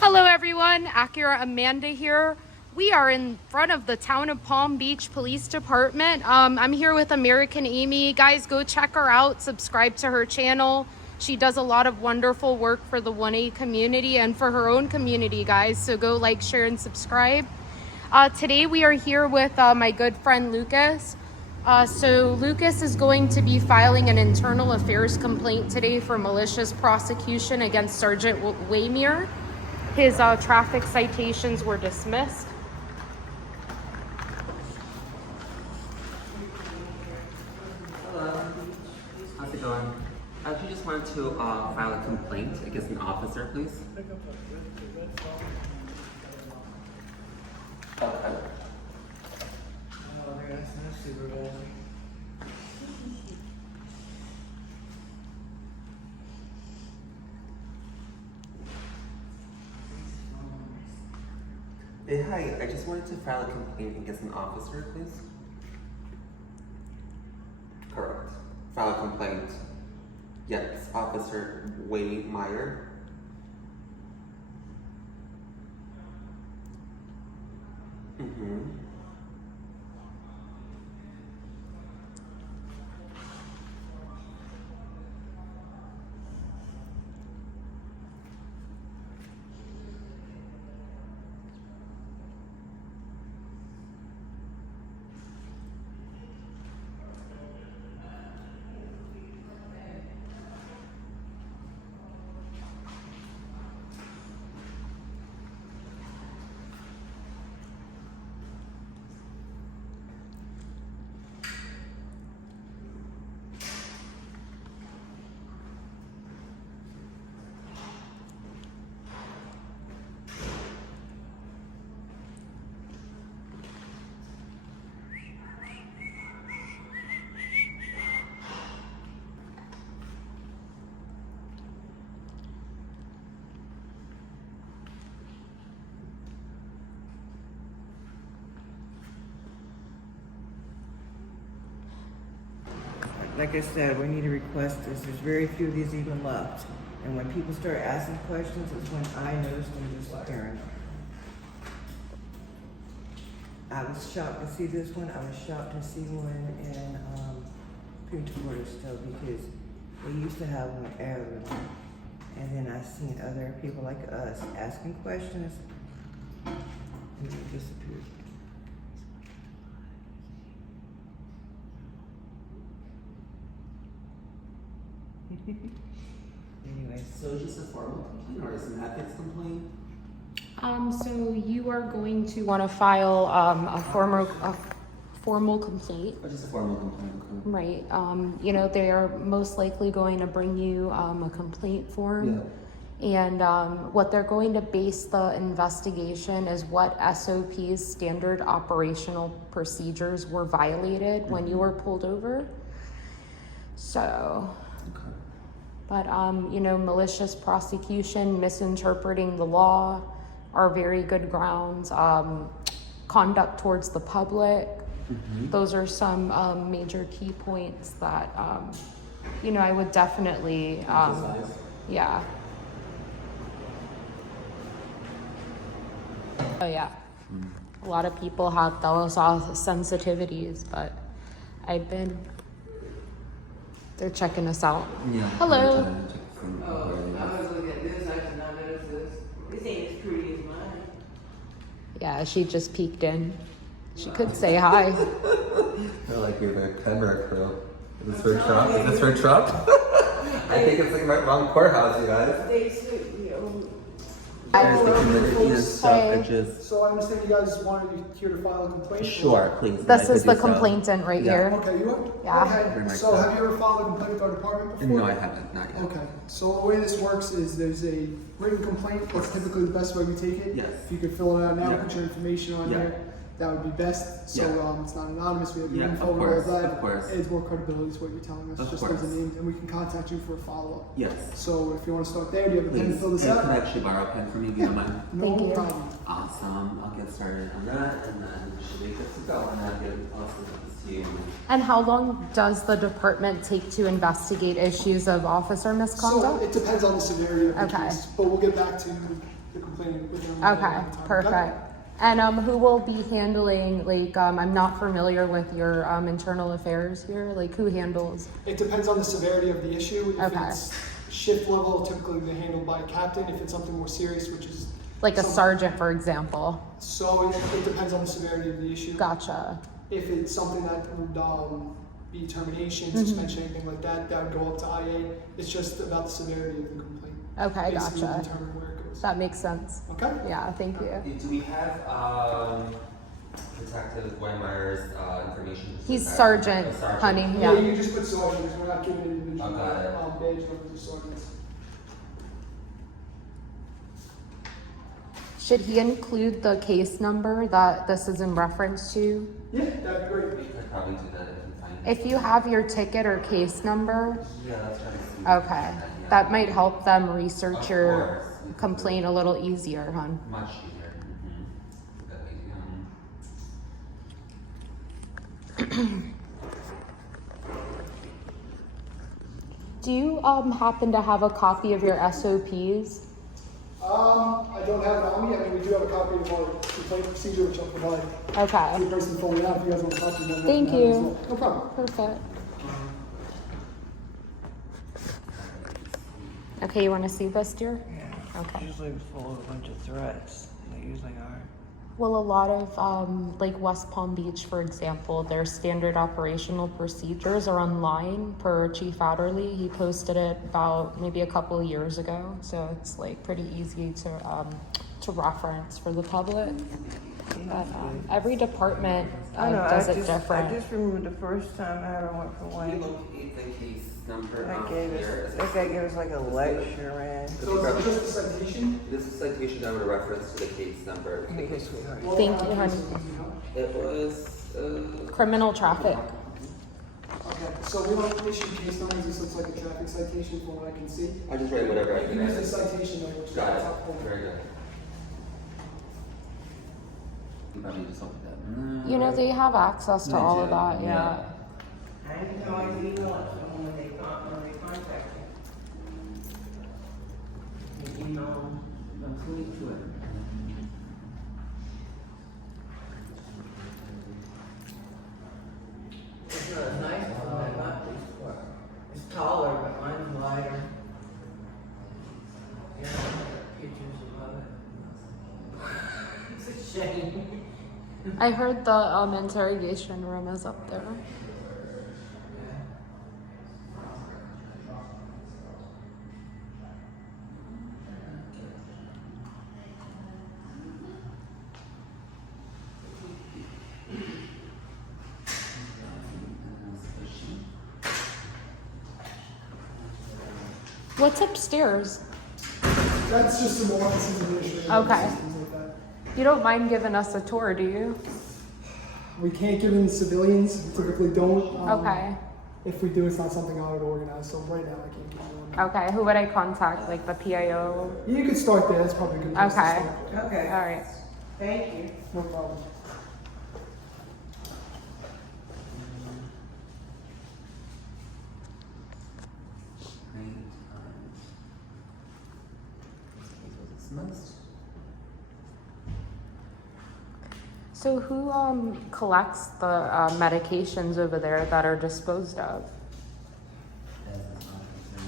Hello everyone, Acura Amanda here. We are in front of the Town of Palm Beach Police Department. I'm here with American Amy. Guys, go check her out, subscribe to her channel. She does a lot of wonderful work for the 1A community and for her own community, guys. So go like, share, and subscribe. Today we are here with my good friend Lucas. So Lucas is going to be filing an internal affairs complaint today for malicious prosecution against Sergeant Waymere. His traffic citations were dismissed. Hello, how's it going? We just wanted to file a complaint against an officer, please. Okay. Hey, hi, I just wanted to file a complaint against an officer, please. Correct. File a complaint. Yes, Officer Waymere. Mm-hmm. Like I said, we need to request this. There's very few of these even left. And when people start asking questions, is when I notice them disappearing. I was shocked to see this one. I was shocked to see one in Punta Gorda still, because we used to have one everywhere. And then I seen other people like us asking questions, and they disappeared. Anyway, So is this a formal complaint or is it an ethics complaint? So you are going to want to file a formal complaint. Or just a formal complaint? Okay. Right. You know, they are most likely going to bring you a complaint form. Yeah. And what they're going to base the investigation is what SOPs, standard operational procedures, were violated when you were pulled over. So, Okay. but you know, malicious prosecution, misinterpreting the law are very good grounds. Conduct towards the public. Mm-hmm. Those are some major key points that, you know, I would definitely, Emphasize. yeah. Oh yeah. A lot of people have those sensitivities, but they're checking us out. Yeah. Hello. I was looking at this, I did not notice this. This ain't as pretty as mine. Yeah, she just peeked in. She could say hi. I like you're the camera crew. Is this for Trump? Is this for Trump? I think it's like my wrong courthouse, you guys. They suit you. There's the community and stuff. Hey. It just So I understand you guys wanted here to file a complaint? sure, please. This I is could the do so. complainant right Yeah. here. Okay, you are? Yeah. Okay, Very much so so. have you ever filed a complaint with our department before? No, I haven't. Not yet. Okay, so the way this works is there's a written complaint, that's typically the best way we take it. Yes. If you could fill it out now, Yeah. put your information on Yeah. there, that would be best. So Yeah. it's not anonymous. We have your Yeah, info of and all course, of that. of course. Adds more credibility is what you're telling us. Of Just course. as a name, and we can contact you for a follow-up. Yes. So if you want to start there, do you have a pen to Please. fill this Yeah, out? can I actually borrow a pen from you if you don't mind? No Thank you. problem. Awesome. I'll get started on that, and then we should be good to go. And I'll get awesome this to you. And how long does the department take to investigate issues of officer So misconduct? it depends on the severity of the Okay. case, but we'll get back to the complainant within a Okay, time, perfect. And who will be handling, like, I'm not familiar with your internal affairs here, like who handles? It depends on the severity of the issue. If Okay. it's shift level, typically they're handled by a captain. If it's something more serious, which is Like a some- sergeant, for example. So it depends on the severity of the issue. Gotcha. If it's something that would be termination, Mm-hmm. suspension, anything like that, that would go up to IA. It's just about the severity of the complaint. Okay, Basically gotcha. determine where it goes. That makes sense. Okay? Yeah, thank you. Do we have Detective Weimer's information? He's Sergeant Honey, Yeah, yeah. you can just put sergeants. We're not giving individual Okay. badge numbers or sergeants. Should he include the case number that this is in reference to? Yeah, that'd be great. I'd probably do that if I can find it. If you have your ticket or case number, Yeah, that's right. okay. Yeah. That might help them research Of your course. complaint a little easier, hon. Much easier. That way, Do you happen to have a copy of your SOPs? I don't have it on me. I mean, we do have a copy of our complaint procedure, which I'll provide to Okay, the person filling it out. If you guys want a copy, then Thank we'll have it as you. well. No problem. perfect. Okay, you want to see this, dear? Yeah. Okay. Usually it's full of a bunch of threats. They usually are. Well, a lot of, like West Palm Beach, for example, their standard operational procedures are online per Chief Outerly. He posted it about maybe a couple of years ago, so it's like pretty easy to reference for the public. But every department I know. does I it different. just remember the first time I ever went for Can you one. locate the case number That on gave here? us. That guy gave us like a lecture, man. So is it just a citation? This is citation number reference to the case number. Here you go, sweetheart. What Thank kind you, of honey. cases do you know? It was Criminal traffic. Okay, so we don't issue case numbers. This looks like a traffic citation from what I can see. I just write whatever I can. Use the citation number, which is Got the it. top corner. Very good. You probably just opened that. You know, they have access to They all of do, that, yeah. I can always email it to them when they contact you. You email them a tweet to it. It's not as nice as what I got these for. It's taller, but mine's wider. Here, I got pictures of it. It's a shame. I heard the interrogation room is up there. What's upstairs? That's just some offices and administrative Okay. things like that. You don't mind giving us a tour, do you? We can't give in civilians. We typically don't. Okay. If we do, it's not something I would organize. So right now, I can't give you one. Okay. Who would I contact? Like the PIO? You could start there. That's probably a good place to Okay. start. Okay, All right. thank you. No problem. So who collects the medications over there that are disposed of?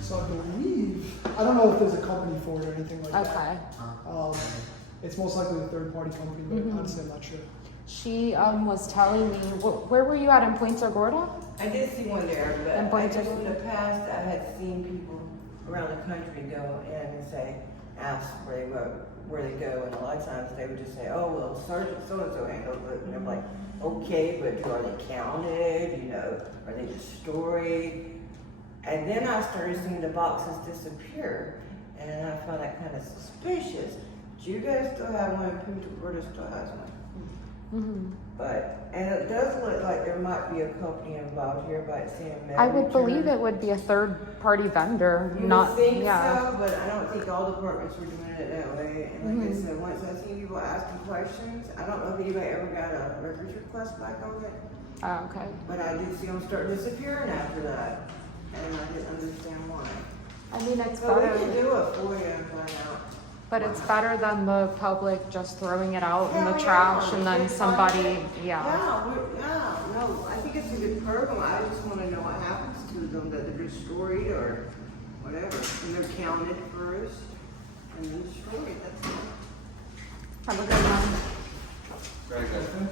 So I believe, I don't know if there's a company for it or anything like that. Okay. It's most likely a third party company, but Mhm. honestly, I'm not sure. She was telling me, where were you at in Punta Gorda? I did see one there, And but I points just of- in the past, I had seen people around the country go in and say, ask where they go, and a lot of times they would just say, oh, well, Sergeant so-and-so handles it, and I'm like, okay, but are they counted, are they destroyed? And then I started seeing the boxes disappear, and I found that kind of suspicious. Do you guys still have one? Punta Gorda still has one? But, and it does look like there might be a company involved here by saying I would believe it would be a third-party vendor, You not, would think yeah. so, but I don't think all departments were doing it that way. And like I said, once I seen people asking questions, I don't know if anybody ever got a records request back on it, Oh, okay. but I did see them start disappearing after that, and I didn't understand why. I mean, it's So we better, can do it for you and find out. but it's better than the public just throwing it out in the Yeah, trash yeah. and then somebody, yeah. Yeah, no, I think it's a good program. I just wanna know what happens to them, that they're destroyed or whatever. And they're counted first and then destroyed, that's all. Have a good one. Very good.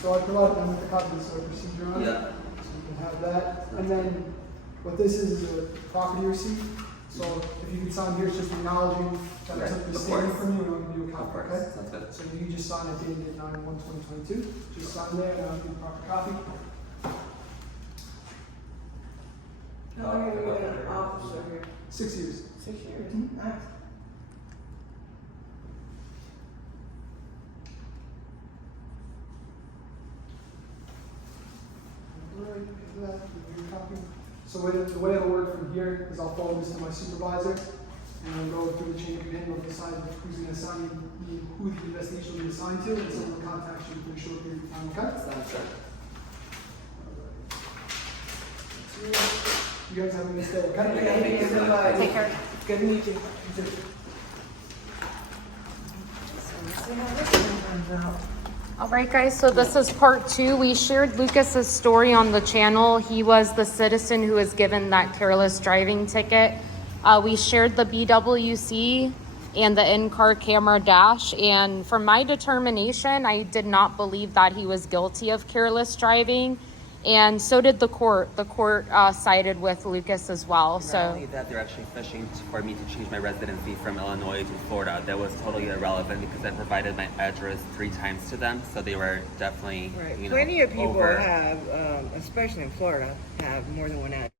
So I provided them with a copy of the procedure on it. Yeah. So you can have that. And then what this is a property receipt. So if you can sign here, it's just acknowledging that I Right, took the of statement course. from you and I'll give you a Of copy, course, okay? sounds good. So you just sign it dated 9/1/2022. Just sign there and I'll give you a proper copy. How long have you been an officer here? 6 years. 6 years. Mhm. Nice. Right, give that, give you a copy. So the way it'll work from here is I'll forward this to my supervisor, and I'll go through the chain of command, we'll decide who's gonna assign you, who the investigation will be assigned to, and someone will contact you for a short period of time, okay? Sounds good. You guys have a nice day, okay? Thank you so much. Take care. It's good to meet you. All right, guys, so this is part 2. We shared Lucas's story on the channel. He was the citizen who was given that careless driving ticket. We shared the BWC and the in-car camera dash, and from my determination, I did not believe that he was guilty of careless driving, and so did the court. The court sided with Lucas as well. Not So only that, they're actually pushing for me to change my residency from Illinois to Florida. That was totally irrelevant because I provided my address 3 times to them, so they were definitely, Right. you know, Plenty of people over. have, especially in Florida, have more than one address.